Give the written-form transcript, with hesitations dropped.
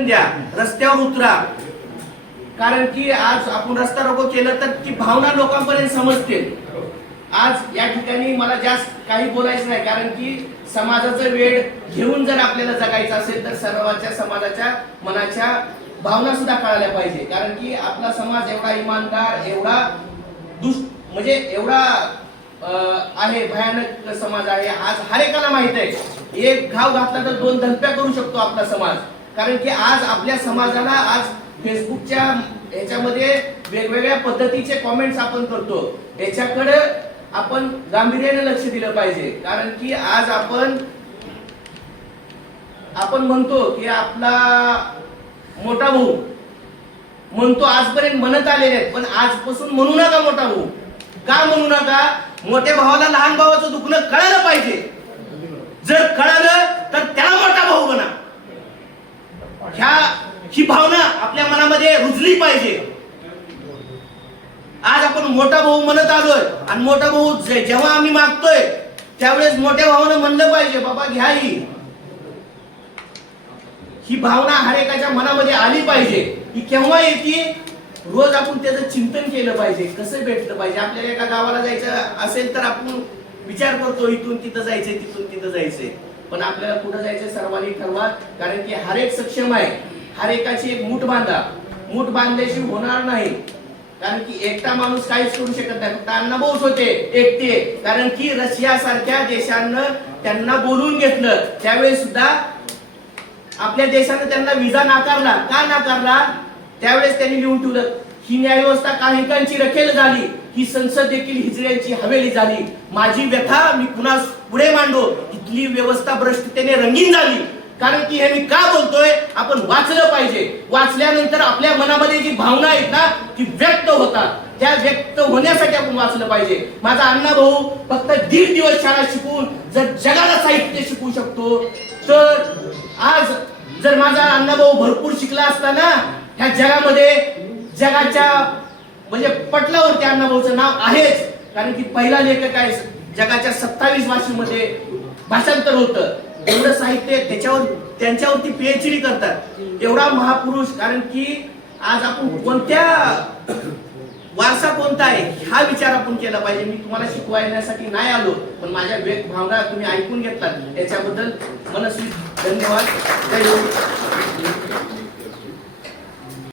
निवेदन द्या, रस्त्यावर उतरा, कारण की आज आपण रस्ता रोको केलं तर ती भावना लोकांपर्यंत समजते. आज या ठिकाणी मला जास्त काही बोलायचं नाही, कारण की समाजाचा वेळ घेऊन जर आपल्याला जगायचं असेल तर सर्वांच्या समाजाच्या मनाच्या भावना सुद्धा कळायला पाहिजे. कारण की आपला समाज एवढा इमानदार, एवढा म्हणजे एवढा आहे, भयानक समाज आहे. आज हर एकाला माहित आहे, एक घाव घातला तर दोन धनप्या करू शकतो आपला समाज. कारण की आज आपल्या समाजाला आज फेसबुकच्या ह्याच्यामध्ये वेगवेगळ्या पद्धतीचे कॉमेंट्स आपण करतो, याच्याकडे आपण गांभीर्याने लक्ष दिलं पाहिजे. कारण की आज आपण म्हणतो की आपला मोठा भाऊ म्हणतो, आजपर्यंत म्हणत आलेले आहेत, पण आजपासून म्हणू नका मोठा भाऊ. का म्हणू नका? मोठ्या भावाला लहान भावाचं दुखणं कळायला पाहिजे. जर कळालं तर त्याला मोठा भाऊ बना, ही भावना आपल्या मनामध्ये रुजली पाहिजे. आज आपण मोठा भाऊ म्हणत आलोय, आणि मोठा भाऊ जेव्हा आम्ही मागतोय त्यावेळेस मोठ्या भावानं म्हणलं पाहिजे, बाबा घ्या. ही भावना हर एकाच्या मनामध्ये आली पाहिजे. ही केव्हा येते? रोज आपण त्याचं चिंतन केलं पाहिजे, कसं भेटलं पाहिजे. आपल्याला एका गावाला जायचं असेल तर आपण विचार करतो, इथून तिथं जायचंय, तिथून तिथं जायचंय, पण आपल्याला कुठं जायचंय सर्वांनी ठरवा. कारण की हर एक सक्षम आहे, हर एकाची एक मूठ बांधा. मूठ बांधल्याशी होणार नाही, कारण की एकटा माणूस काहीच करू शकत नाही. फक्त अण्णाभाऊच होते एकटे, कारण की रशिया सारख्या देशानं त्यांना बोलून घेतलं. त्यावेळेस सुद्धा आपल्या देशानं त्यांना विजा नाकारला. का नाकारला? त्यावेळेस त्यांनी लिहून ठेवलं, ही न्यायव्यवस्था काहीकांची रखेल झाली, ही संसद देखील हिजड्यांची हवेली झाली. माझी व्यथा मी पुन्हा पुढे मांडो, इथली व्यवस्था भ्रष्टतेने रंगीन झाली. कारण की हे मी का बोलतोय, आपण वाचलं पाहिजे. वाचल्यानंतर आपल्या मनामध्ये जी भावना आहेत ना, ती व्यक्त होतात. त्या व्यक्त होण्यासाठी आपण वाचलं पाहिजे. माझा अण्णा भाऊ फक्त 1.5 दिवस शाळा शिकून जर जगाला साहित्य शिकू शकतो, तर आज जर माझा अण्णा भाऊ भरपूर शिकला असता ना, ह्या जगामध्ये जगाच्या म्हणजे पटलावरती अण्णा भाऊचं नाव आहेच. कारण की पहिला लेखक आहे, जगाच्या 27 भाषेमध्ये भाषांतर होतं. एवढं साहित्य त्यांच्यावरती PhD करतात, एवढा महापुरुष. कारण की आज आपण कोणत्या वारसा कोणता आहे हा विचार आपण केला पाहिजे. मी तुम्हाला शिकवण्यासाठी नाही आलो, पण माझ्या भावना तुम्ही ऐकून घेतलात, याच्याबद्दल मनस्वी धन्यवाद. जय हिंद.